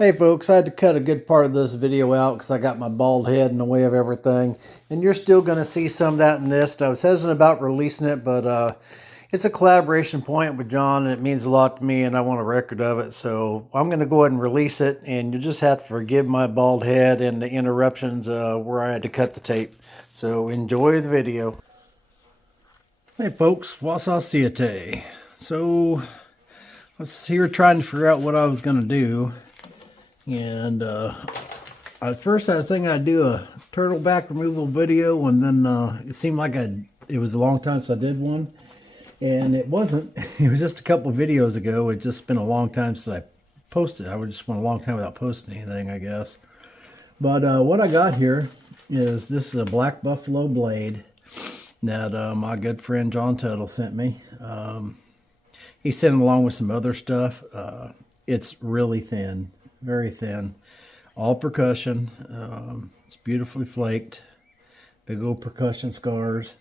Hey folks, I had to cut a good part of this video out because I got my bald head in the way of everything. And you're still going to see some of that in this. I was hesitant about releasing it, but it's a collaboration point with John and it means a lot to me and I want a record of it. So I'm going to go ahead and release it, and you just have to forgive my bald head and the interruptions where I had to cut the tape. So enjoy the video. Hey folks, what's siete? So I was here trying to figure out what I was going to do. And at first I was thinking I'd do a turtle back removal video, and then it seemed like it was a long time since I did one, and it wasn't. It was just a couple of videos ago. It just been a long time since I posted. I would just went a long time without posting anything, I guess. But what I got here is this is a black buffalo blade that my good friend John Tuttle sent me. He sent it along with some other stuff. It's really thin. Very thin, all percussion. It's beautifully flaked, big old percussion scars.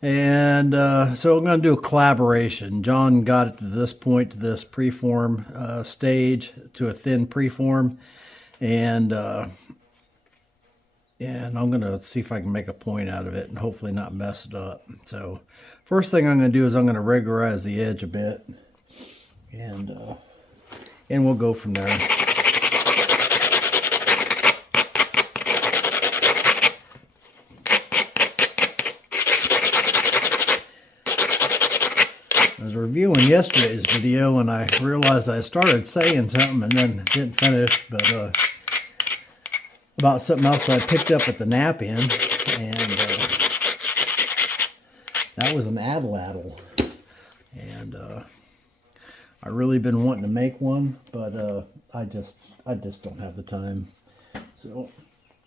And so I'm going to do a collaboration. John got it to this point, to this preform stage, to a thin preform, and I'm going to see if I can make a point out of it and hopefully not mess it up. So first thing I'm going to do is I'm going to regularize the edge a bit, and we'll go from there. I was reviewing yesterday's video and I realized I started saying something and then didn't finish, but about something else I picked up at the nap in, and that was an Atlatl, and I really been wanting to make one, but I just don't have the time. So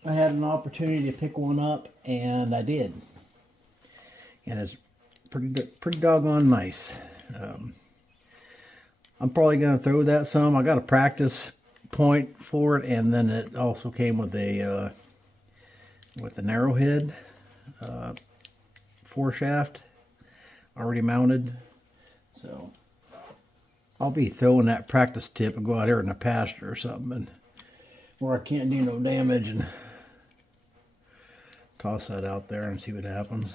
I had an opportunity to pick one up, and I did, and it's pretty doggone nice. I'm probably going to throw that some. I got a practice point for it, and then it also came with a narrow head foreshaft already mounted. So I'll be throwing that practice tip and go out here in the pasture or something, and where I can't do no damage, and toss that out there and see what happens.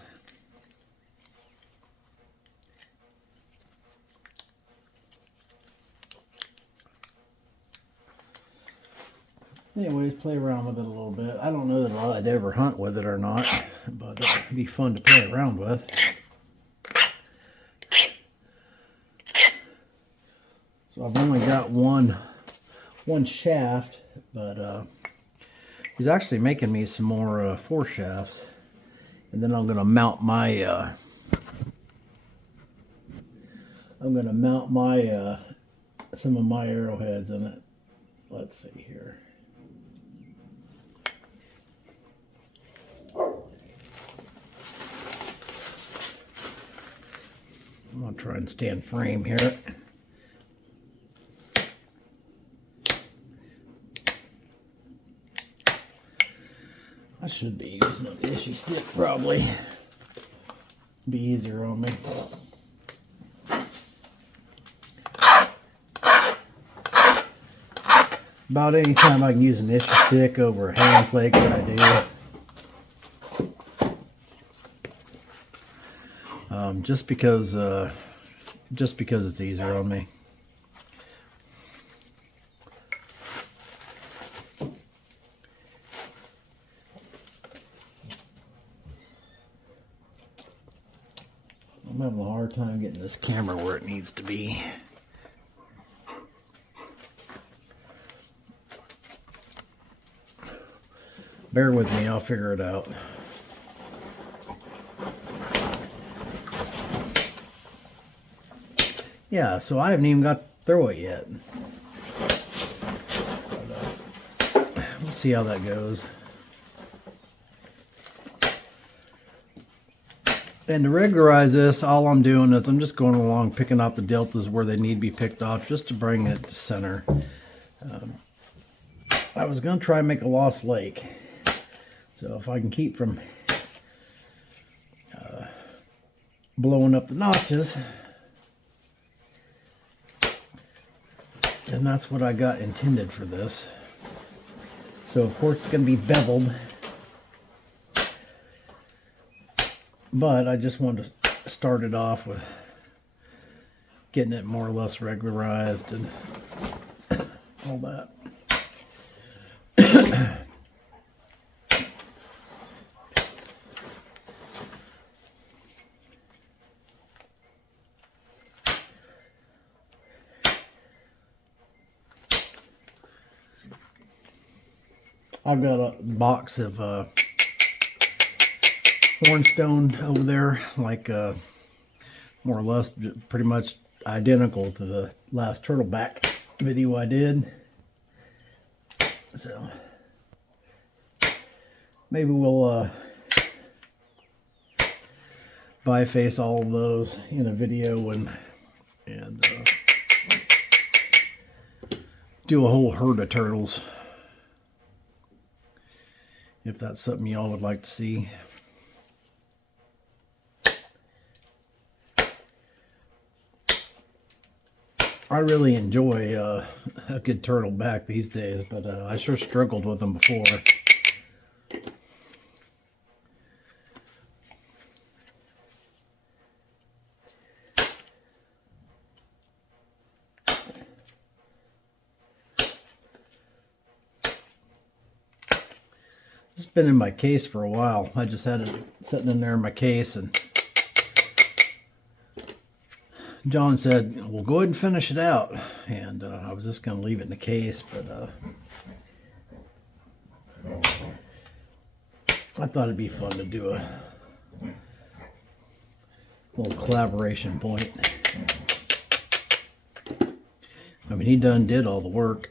Anyways, play around with it a little bit. I don't know that I'd ever hunt with it or not, but it'd be fun to play around with. So I've only got one shaft, but he's actually making me some more four shafts, and then I'm going to mount my some of my arrowheads in it. Let's see here. I'm going to try and stand frame here. I should be using an issue stick probably. Be easier on me. About any time I can use an issue stick over a hand flake that I do. Just because it's easier on me. I'm having a hard time getting this camera where it needs to be. Bear with me, I'll figure it out. Yeah, so I haven't even got to throw it yet. But, we'll see how that goes. And to regularize this, all I'm doing is I'm just going along picking out the deltas where they need to be picked off, just to bring it to center. I was going to try and make a lost lake. So if I can keep from blowing up the notches, and and that's what I got intended for this. So of course it's going to be beveled, but I just wanted to start it off with getting it more or less regularized and all that. I've got a box of hornstone over there, like more or less pretty much identical to the last turtleback video I did. So maybe we'll biface all of those in a video and do a whole herd of turtles, if that's something y'all would like to see. I really enjoy a good turtle back these days, but I sure struggled with them before. It's been in my case for a while. I just had it sitting in there in my case, and John said, well, go ahead and finish it out. And I was just going to leave it in the case, but I thought it'd be fun to do a little collaboration point. I mean, he done did all the work.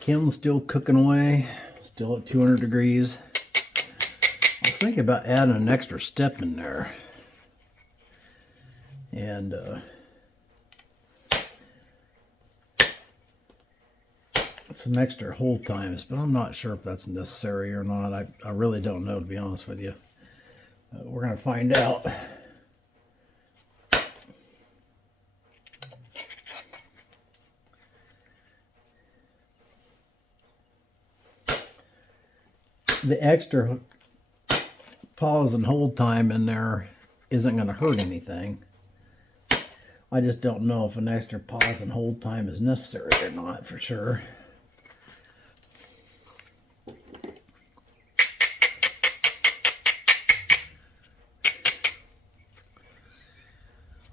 Kiln's still cooking away, still at 200 degrees. I was thinking about adding an extra step in there and some extra hold times, but I'm not sure if that's necessary or not. I really don't know, to be honest with you. We're going to find out. The extra pause and hold time in there isn't going to hurt anything. I just don't know if an extra pause and hold time is necessary or not for sure.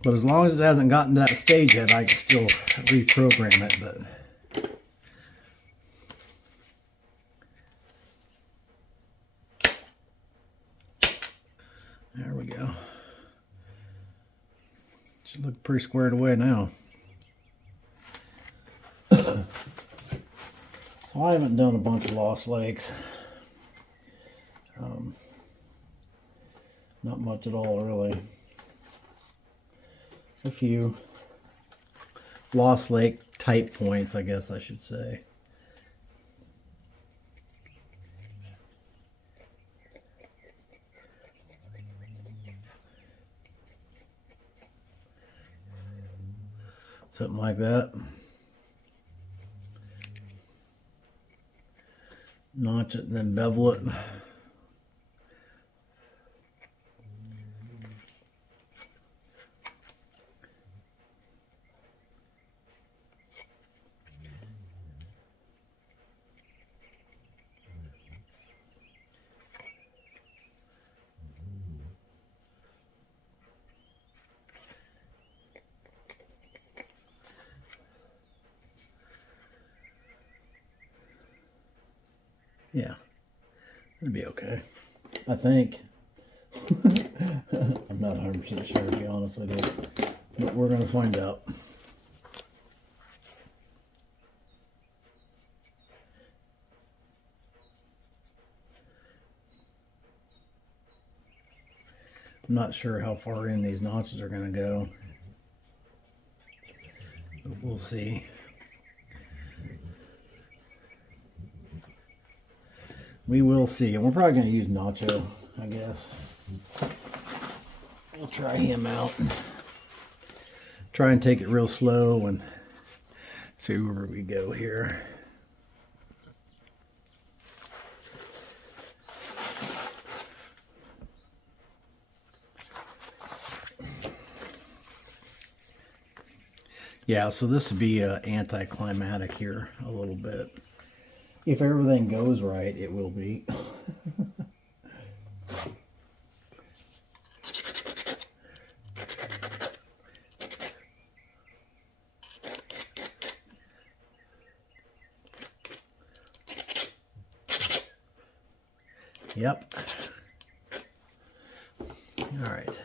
But as long as it hasn't gotten to that stage yet, I can still reprogram it. But there we go. Should look pretty squared away now. So I haven't done a bunch of lost lakes. Not much at all, really. A few lost lake type points, I guess I should say. Something like that. Notch it and then bevel it. Yeah, it'd be okay, I think. I'm not 100% sure, to be honest with you, but we're going to find out. I'm not sure how far in these notches are going to go, but we'll see. We will see, and we're probably going to use Notch-O, I guess. We'll try him out. Try and take it real slow and see where we go here. Yeah, so this would be anticlimactic here a little bit. If everything goes right, it will be. Yep. All right.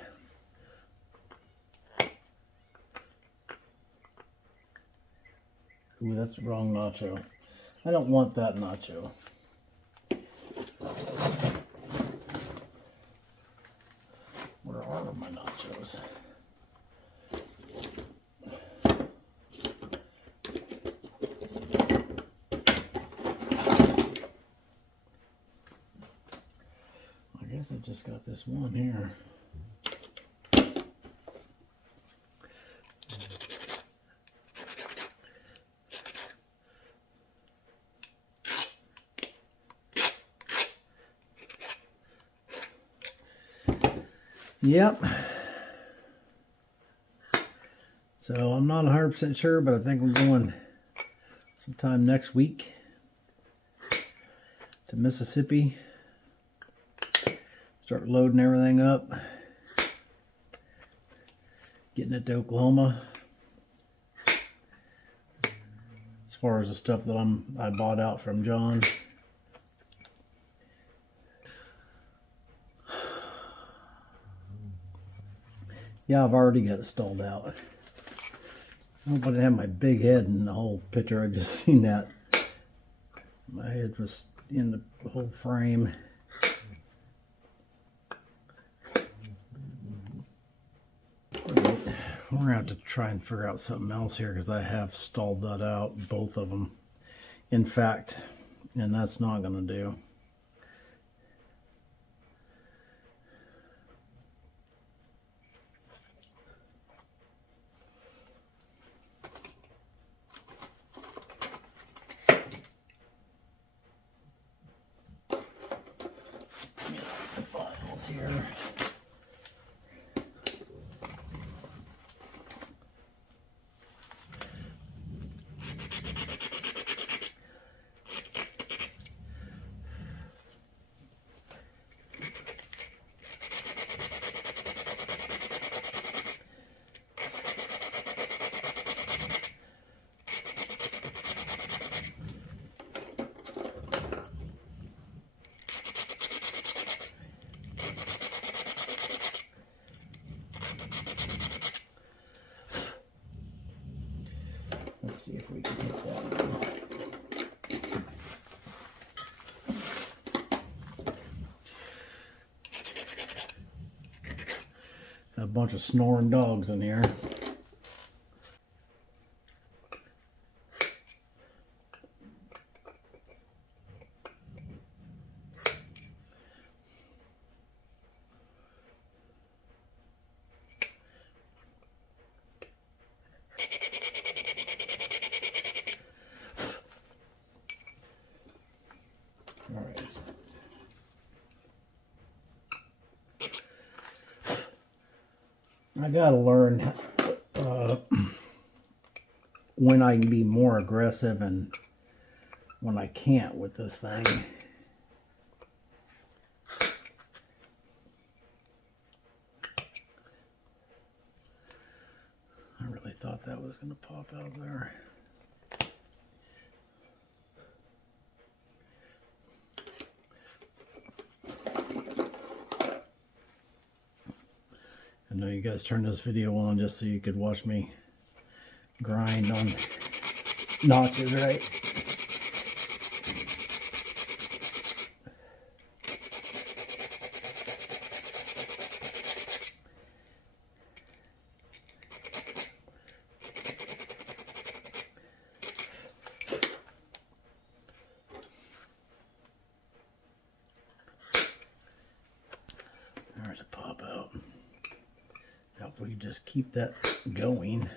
Ooh, that's the wrong Notch-O. I don't want that Notch-O. Where are my Notch-Os? I guess I just got this one here. Yep. So I'm not 100% sure, but I think we're going sometime next week to Mississippi. Start loading everything up. Getting it to Oklahoma. As far as the stuff that I bought out from John. Yeah, I've already got it stalled out. I hope I didn't have my big head in the whole picture. I just seen that. My head was in the whole frame. We're going to have to try and figure out something else here because I have stalled that out, both of them. In fact, and that's not going to do. Here. Let's see if we can get that now. A bunch of snoring dogs in here. I gotta learn when I can be more aggressive and when I can't with this thing. I really thought that was going to pop out there. I know you guys turned this video on just so you could watch me grind on notches, right? There's a pop out. Now if we just keep that going.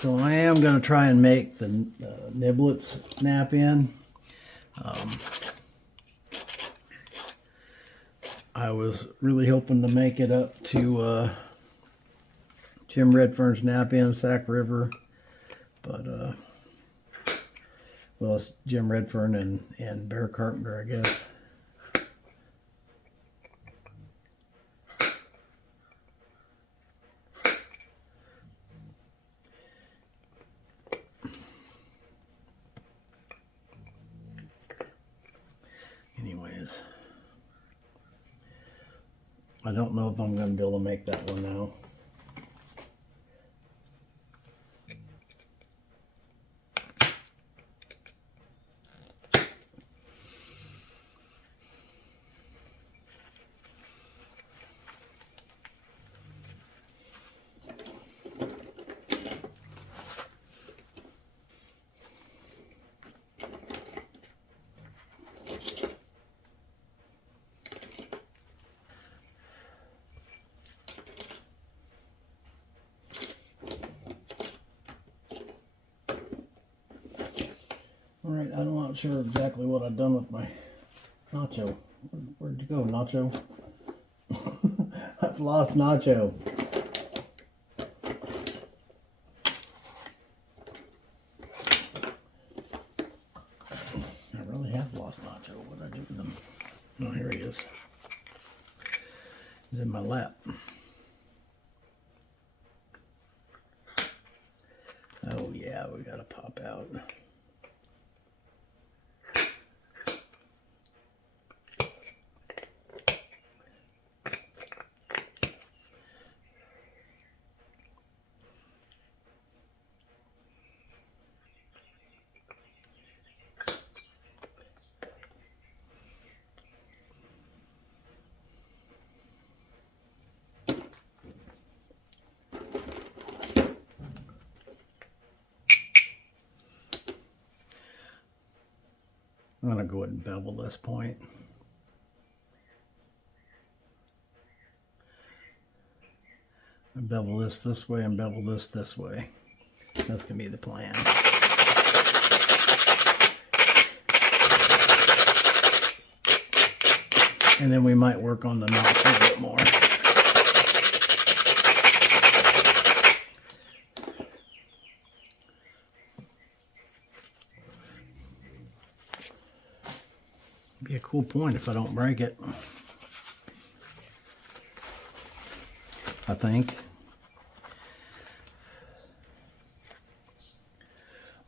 So I am going to try and make the niblets snap in. I was really hoping to make it up to Jim Redfern's nap in Sac River, but well, it's Jim Redfern and Bear Carpenter, I guess. Anyways, I don't know if I'm going to be able to make that one now. Alright, I'm not sure exactly what I've done with my Notch-O. Where'd you go, Notch-O? I've lost Notch-O. I really have lost Notch-O. What did I do with him? Oh, here he is. He's in my lap. Oh yeah, we gotta pop out. I'm going to go ahead and bevel this point. And bevel this way and bevel this way. That's going to be the plan. And then we might work on the notch a little bit more. Be a cool point if I don't break it, I think.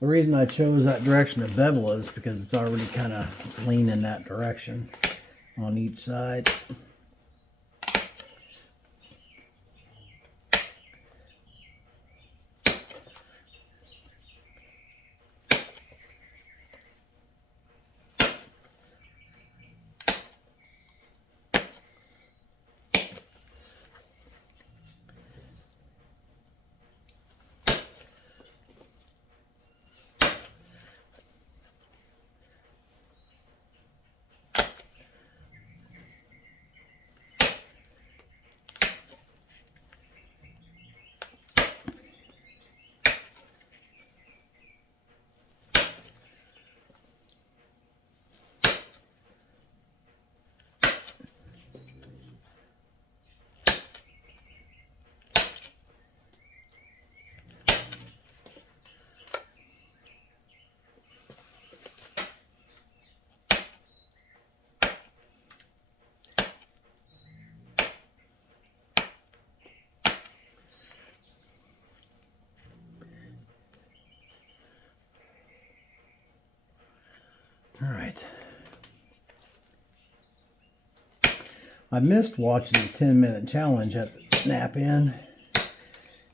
The reason I chose that direction to bevel is because it's already kind of leaning that direction on each side. All right. I missed watching the 10-minute challenge at the snap in.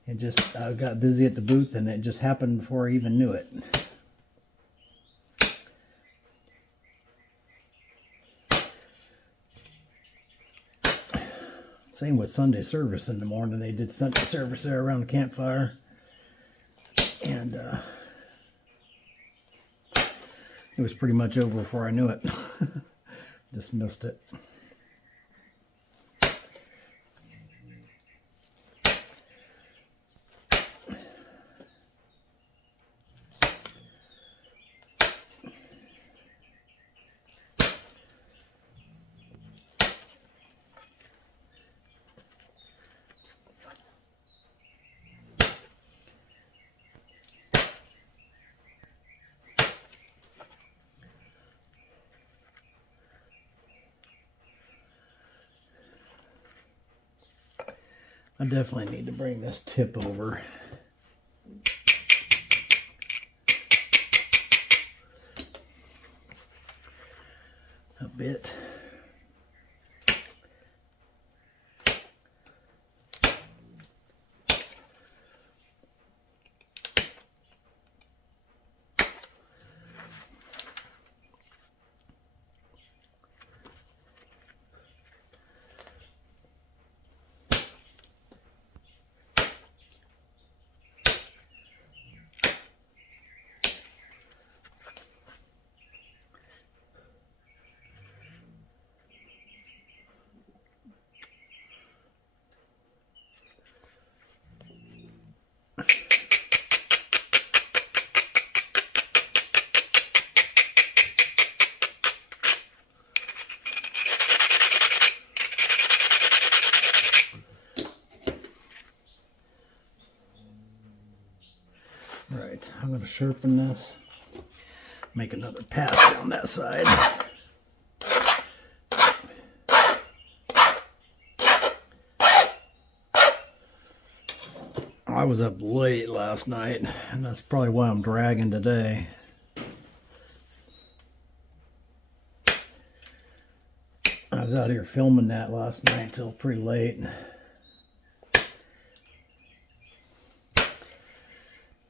It just, I got busy at the booth and it just happened before I even knew it. Same with Sunday service in the morning. They did Sunday service there around the campfire. And it was pretty much over before I knew it. Just missed it. I definitely need to bring this tip over. A bit. Right, I'm going to sharpen this, make another pass down that side. I was up late last night, and that's probably why I'm dragging today. I was out here filming that last night till pretty late.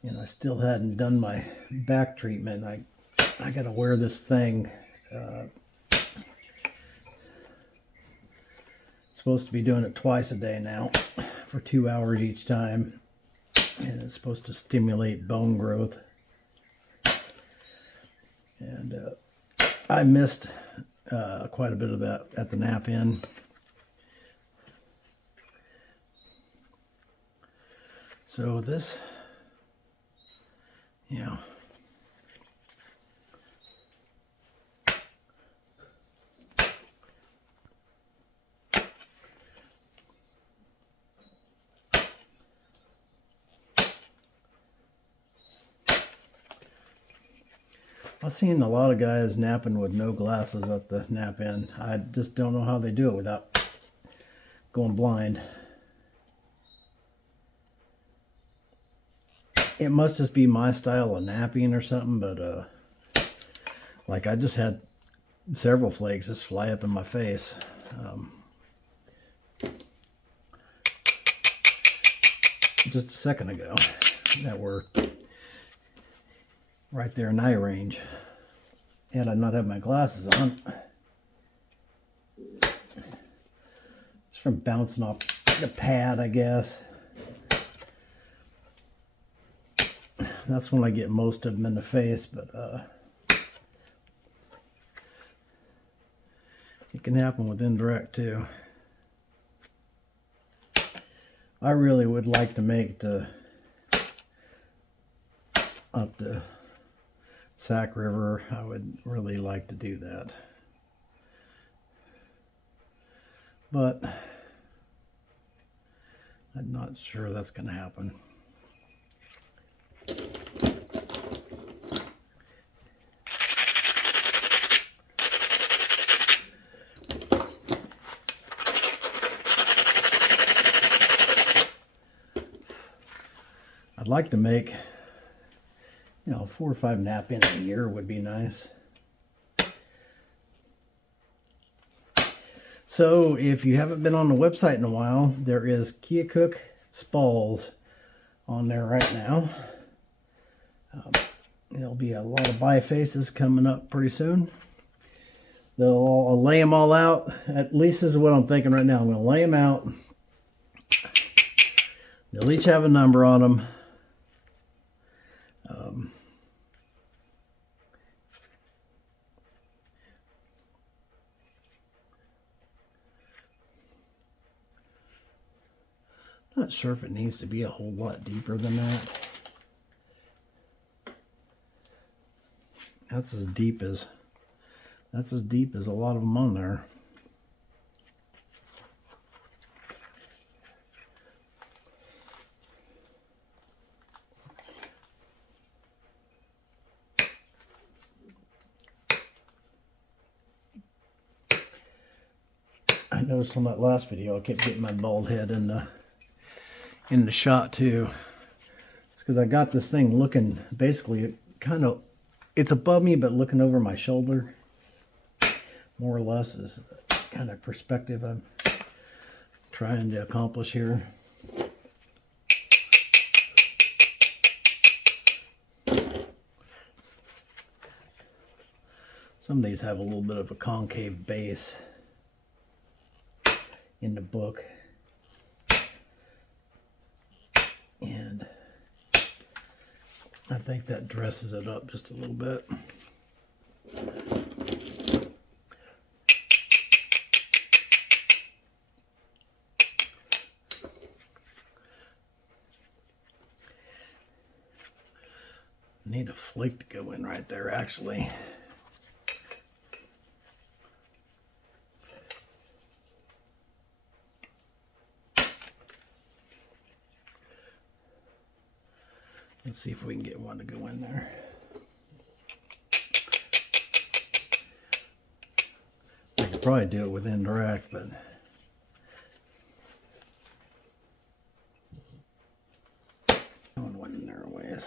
And I still hadn't done my back treatment. I gotta wear this thing. Supposed to be doing it twice a day now for 2 hours each time. And it's supposed to stimulate bone growth. And I missed quite a bit of that at the nap in. So this, yeah. I've seen a lot of guys napping with no glasses at the nap in. I just don't know how they do it without going blind. It must just be my style of napping or something, but like I just had several flakes just fly up in my face. Just a second ago that were right there in eye range. Had I not had my glasses on, just from bouncing off the pad, I guess. That's when I get most of them in the face, but it can happen with indirect too. I really would like to make the up to Sac River. I would really like to do that, but I'm not sure that's going to happen. I'd like to make, 4 or 5 nap in a year would be nice. So if you haven't been on the website in a while, there is Keokuk spalls on there right now. There'll be a lot of bifaces coming up pretty soon. I'll lay them all out. At least this is what I'm thinking right now. I'm going to lay them out. They'll each have a number on them. Not sure if it needs to be a whole lot deeper than that. That's as deep as a lot of them on there. I noticed on that last video I kept getting my bald head in the shot too. It's because I got this thing looking basically kind of, it's above me but looking over my shoulder. More or less is the kind of perspective I'm trying to accomplish here. Some of these have a little bit of a concave base in the book. And I think that dresses it up just a little bit. Need a flake to go in right there, actually. Let's see if we can get one to go in there. I could probably do it with indirect, but one went in there a ways.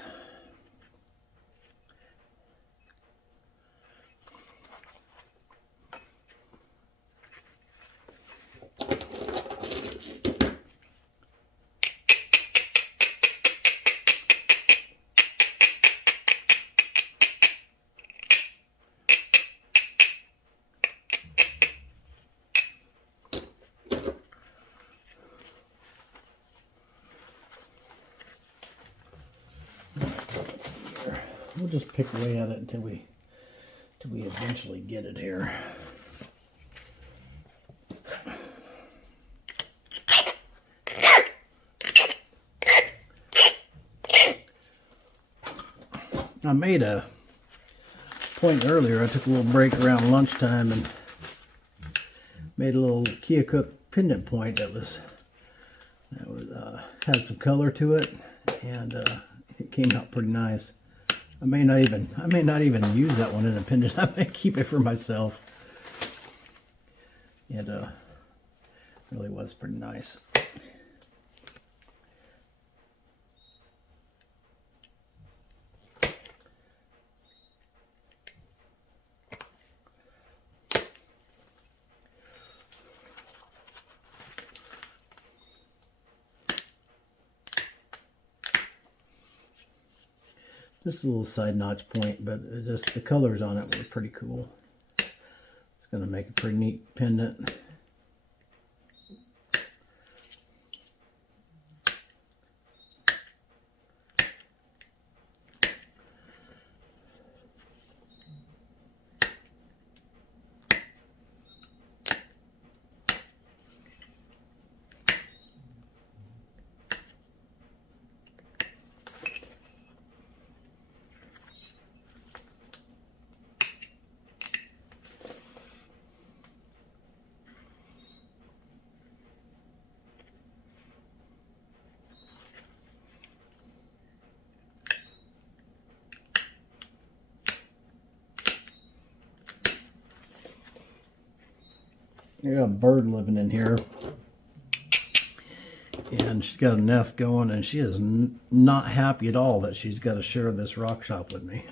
We'll just pick away at it until we eventually get it here. I made a point earlier. I took a little break around lunchtime and made a little Keokuk pendant point that had some color to it, and it came out pretty nice. I may not even use that one in a pendant. I may keep it for myself. It really was pretty nice. Just a little side notch point, but just the colors on it were pretty cool. It's going to make a pretty neat pendant. I got a bird living in here, and she's got a nest going, and she is not happy at all that she's got to share this rock shop with me.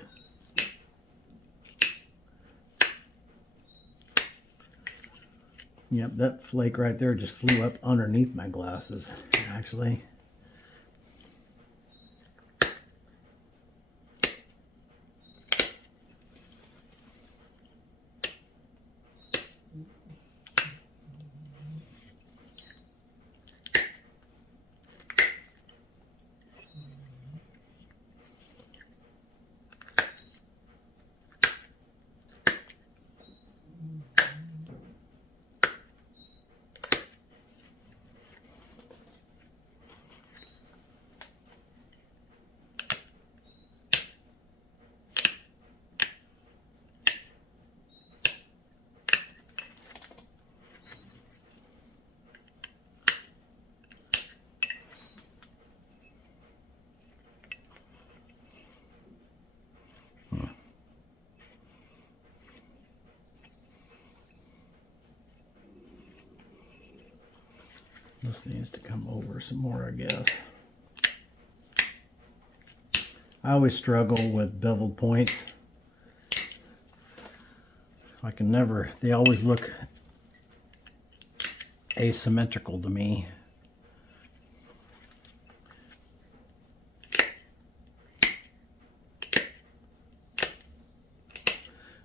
Yep, that flake right there just flew up underneath my glasses, actually. This needs to come over some more, I guess. I always struggle with beveled points. I can never, they always look asymmetrical to me.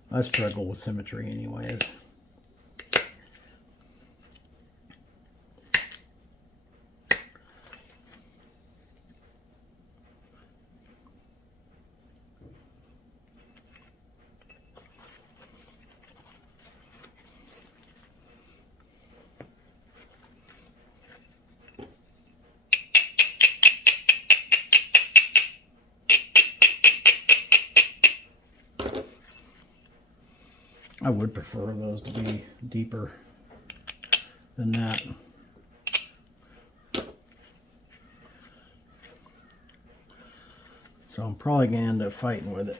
I struggle with symmetry anyways. I would prefer those to be deeper than that. So I'm probably going to end up fighting with it.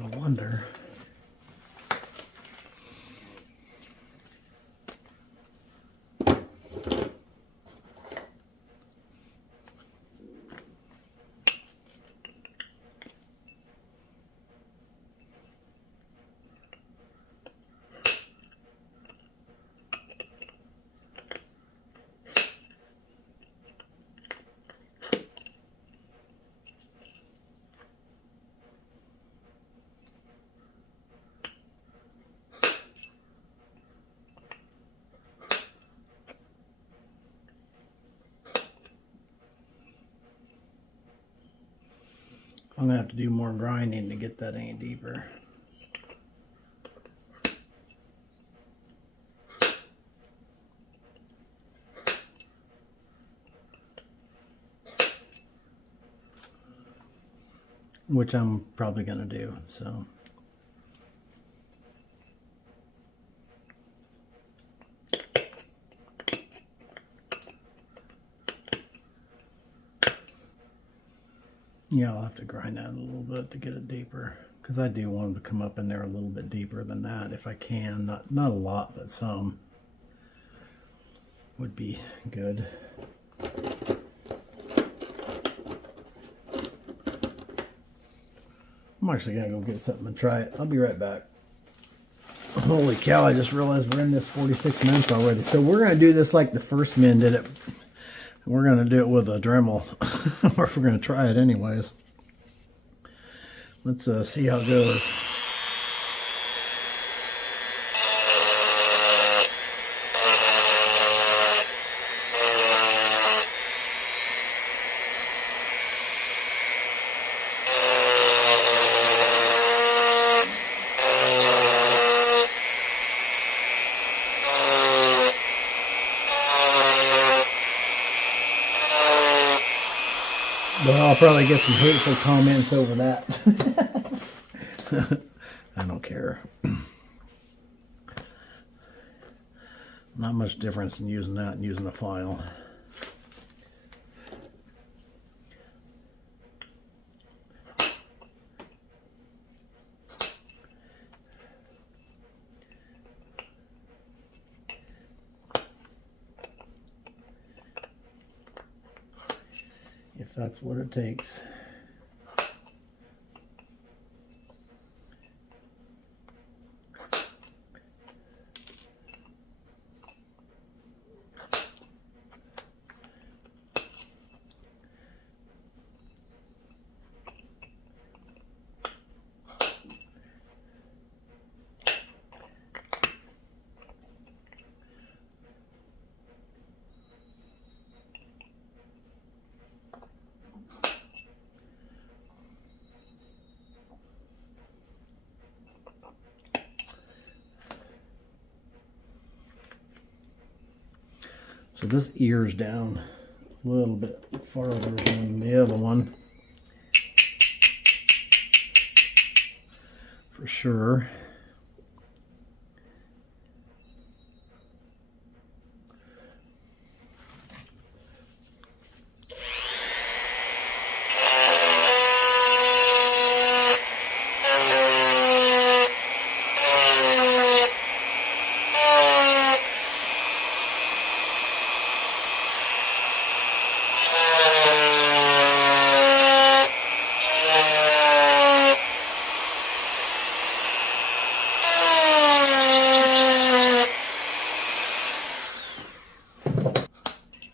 I wonder. I'm going to have to do more grinding to get that any deeper. Which I'm probably going to do, so. Yeah, I'll have to grind that a little bit to get it deeper, because I do want them to come up in there a little bit deeper than that if I can. Not a lot, but some would be good. I'm actually gonna go get something and try it. I'll be right back. Holy cow, I just realized we're in this 46 minutes already. So we're going to do this like the first men did it. We're going to do it with a Dremel. Or if we're going to try it anyways. Let's see how it goes. But I'll probably get some hateful comments over that. I don't care. Not much difference in using that and using a file. If that's what it takes. So this ear's down a little bit farther than the other one, for sure.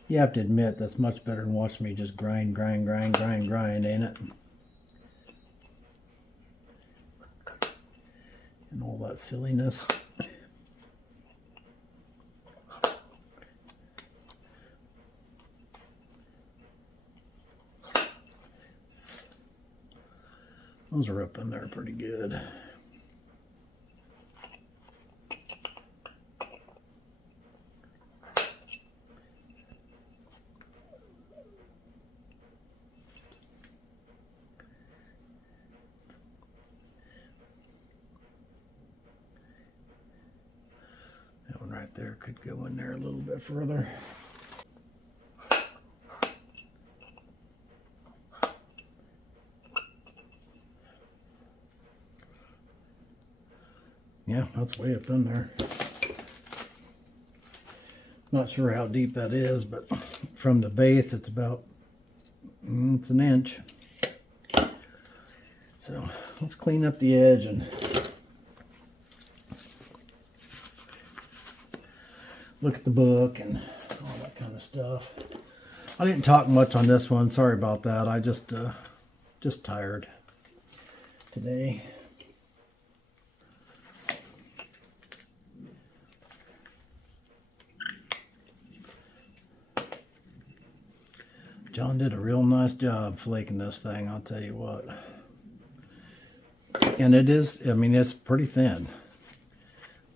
You have to admit that's much better than watching me just grind, ain't it? And all that silliness. Those are up in there pretty good. Right there could go in there a little bit further. Yeah, that's way up in there. Not sure how deep that is, but from the base it's about, it's an inch. So let's clean up the edge and look at the book and all that kind of stuff. I didn't talk much on this one. Sorry about that. I just tired today. John did a real nice job flaking this thing, I'll tell you what. And it is, I mean, it's pretty thin.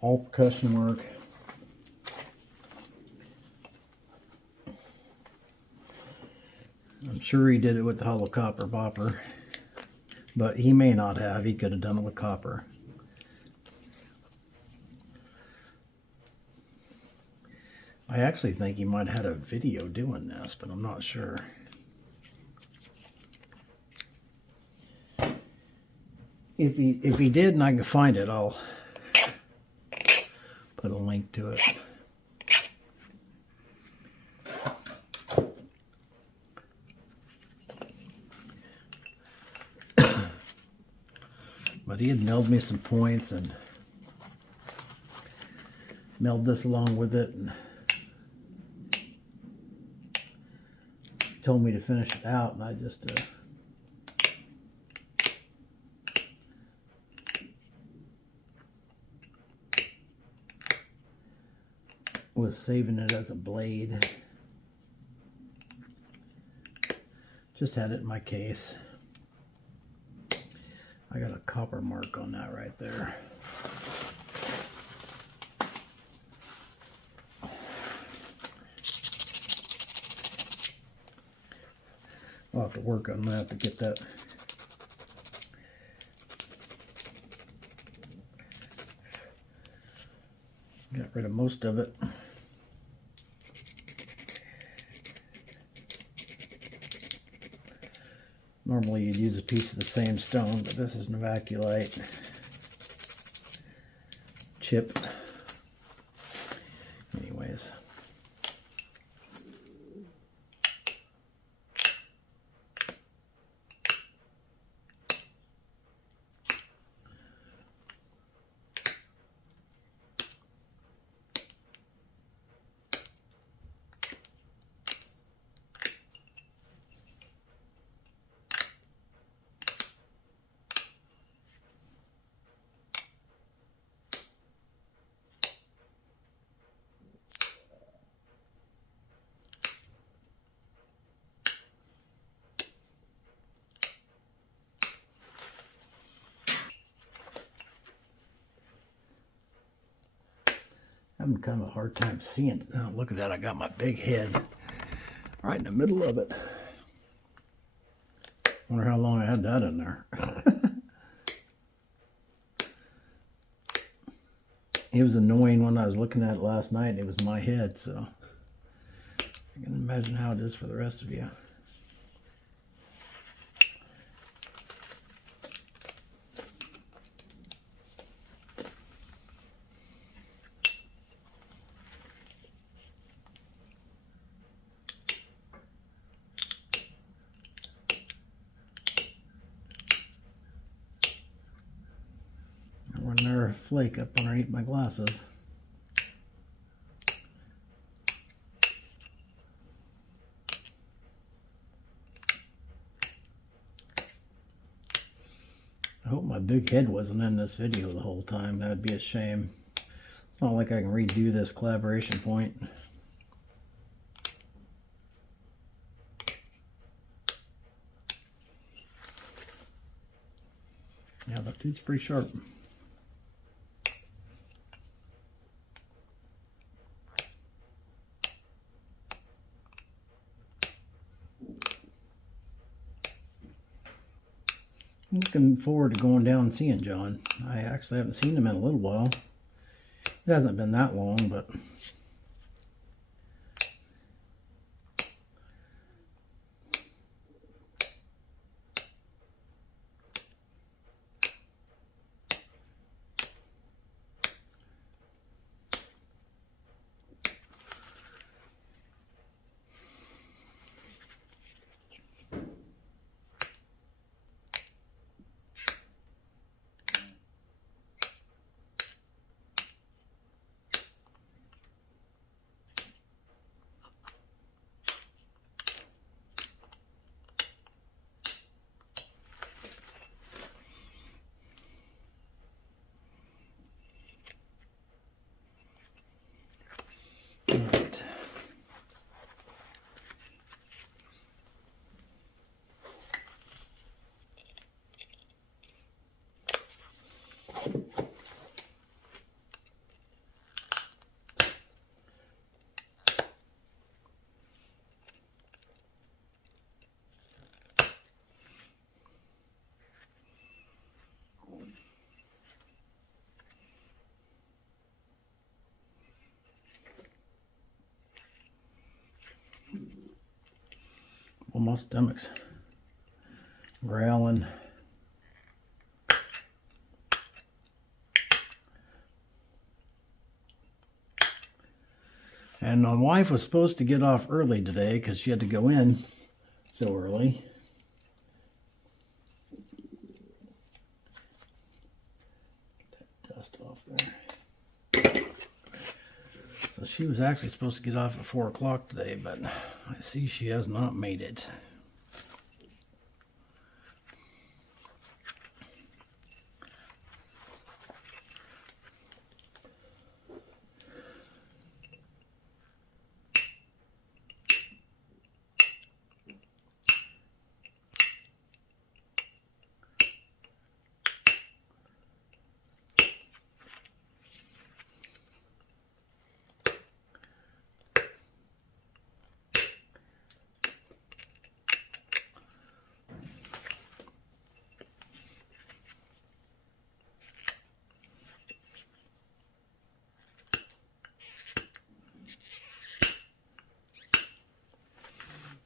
All percussion work. I'm sure he did it with the hollow copper bopper, but he may not have. He could have done it with copper. I actually think he might have had a video doing this, but I'm not sure. If he did and I can find it, I'll put a link to it. But he had mailed me some points, and meld this along with it. And told me to finish it out, and I just was saving it as a blade. Just had it in my case. I got a copper mark on that right there. I'll have to work on that to get that. Got rid of most of it. Normally you'd use a piece of the same stone, but this is an Atlatl chip. Anyways. I'm having kind of a hard time seeing it. Oh, look at that, I got my big head right in the middle of it. Wonder how long I had that in there. It was annoying when I was looking at it last night. It was my head, so I can imagine how it is for the rest of you. Run there, flake up underneath my glasses. I hope my big head wasn't in this video the whole time. That would be a shame. It's not like I can redo this collaboration point. Yeah, that dude's pretty sharp. I'm looking forward to going down and seeing John. I actually haven't seen him in a little while. It hasn't been that long, but well, my stomach's growling. And my wife was supposed to get off early today because she had to go in so early. Get that dust off there. So she was actually supposed to get off at 4 o'clock today, but I see she has not made it.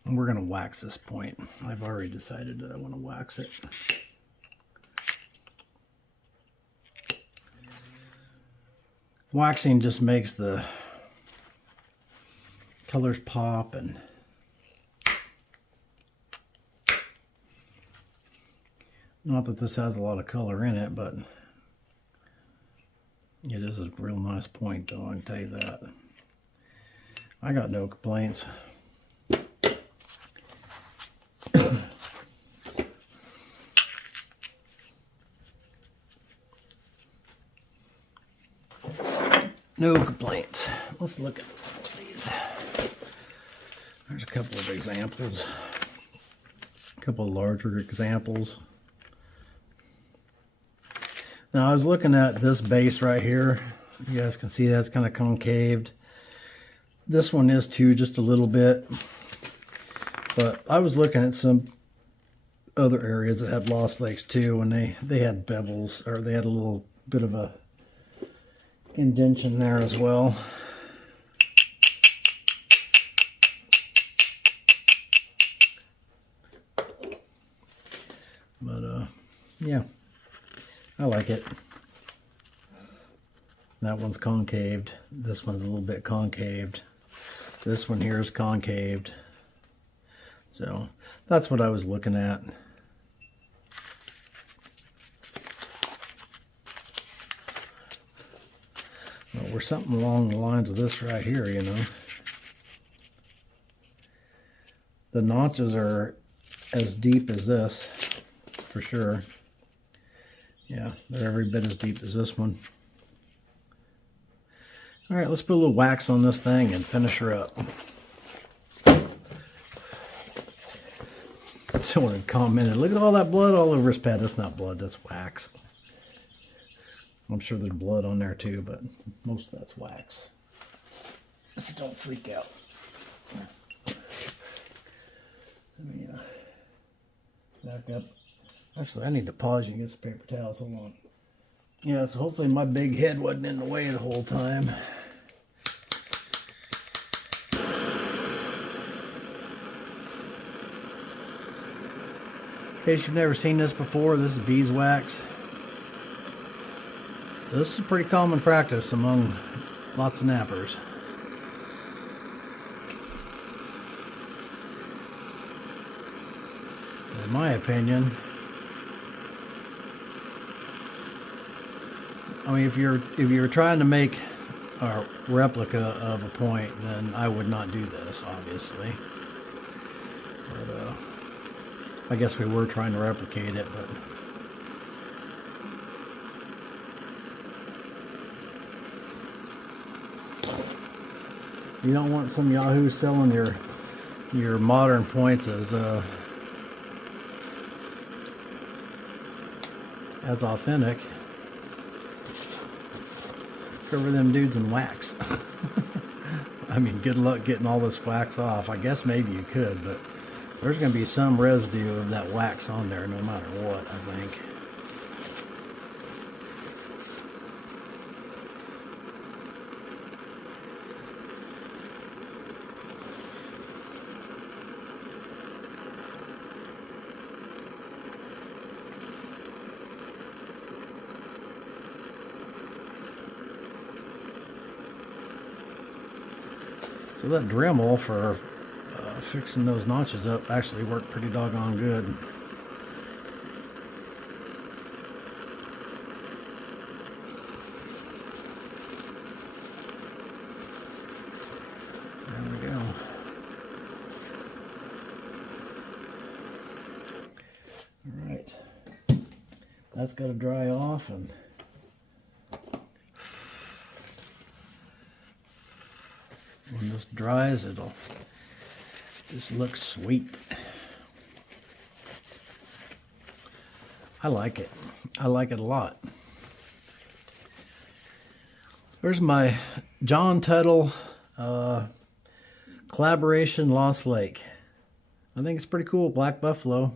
We're going to wax this point. I've already decided that I want to wax it. Waxing just makes the colors pop, and not that this has a lot of color in it, but it is a real nice point though, I can tell you that. I got no complaints. No complaints. Let's look at these. There's a couple of examples. A couple of larger examples. Now I was looking at this base right here. You guys can see that's kind of concaved. This one is too, just a little bit. But I was looking at some other areas that had lost lakes too, and they had bevels, or they had a little bit of a indentation there as well. But yeah, I like it. That one's concaved. This one's a little bit concaved. This one here is concaved. So that's what I was looking at. Well, we're something along the lines of this right here, you know. The notches are as deep as this, for sure. Yeah, they're every bit as deep as this one. All right, let's put a little wax on this thing and finish her up. Someone had commented, look at all that blood all over his pad. That's not blood, that's wax. I'm sure there's blood on there too, but most of that's wax. Just don't freak out. Let me back up. Actually, I need to pause you and get some paper towels. Hold on. Yeah, so hopefully my big head wasn't in the way the whole time. In case you've never seen this before, this is beeswax. This is pretty common practice among lots of nappers. In my opinion, I mean, if you're trying to make a replica of a point, then I would not do this, obviously. But I guess we were trying to replicate it, but you don't want some yahoo selling your modern points as authentic. Cover them dudes in wax. I mean, good luck getting all this wax off. I guess maybe you could, but there's going to be some residue of that wax on there no matter what, I think. So that Dremel for fixing those notches up actually worked pretty doggone good. that's got to dry off, and when this dries, it'll just look sweet. I like it. I like it a lot. There's my John Tuttle collaboration Lost Lake. I think it's pretty cool. Black buffalo.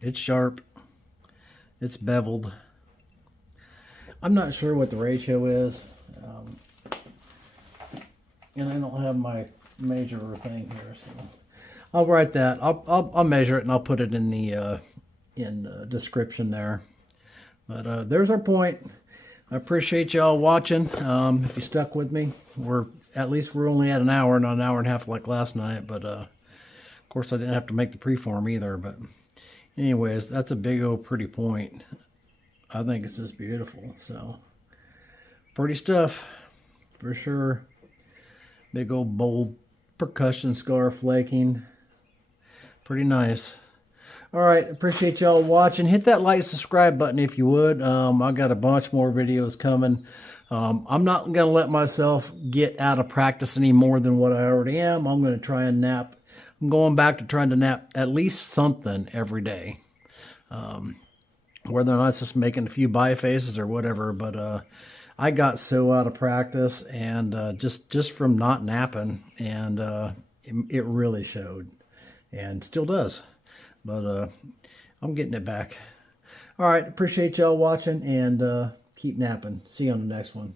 It's sharp. It's beveled. I'm not sure what the ratio is. And I don't have my measurer thing here, so I'll write that. I'll measure it and I'll put it in the description there. But there's our point. I appreciate y'all watching. If you stuck with me, we're only at an hour, not an hour and a half like last night. But of course, I didn't have to make the preform either. But anyways, that's a big old pretty point. I think it's just beautiful. So pretty stuff for sure. Big old bold percussion scar flaking. Pretty nice. All right, appreciate y'all watching. Hit that like, subscribe button if you would. I got a bunch more videos coming. I'm not going to let myself get out of practice any more than what I already am. I'm going to try and nap. I'm going back to trying to nap at least something every day. Whether or not it's just making a few bifaces or whatever, but I got so out of practice, and just from not napping, and it really showed, and still does. But I'm getting it back. All right, appreciate y'all watching, and keep napping. See you on the next one.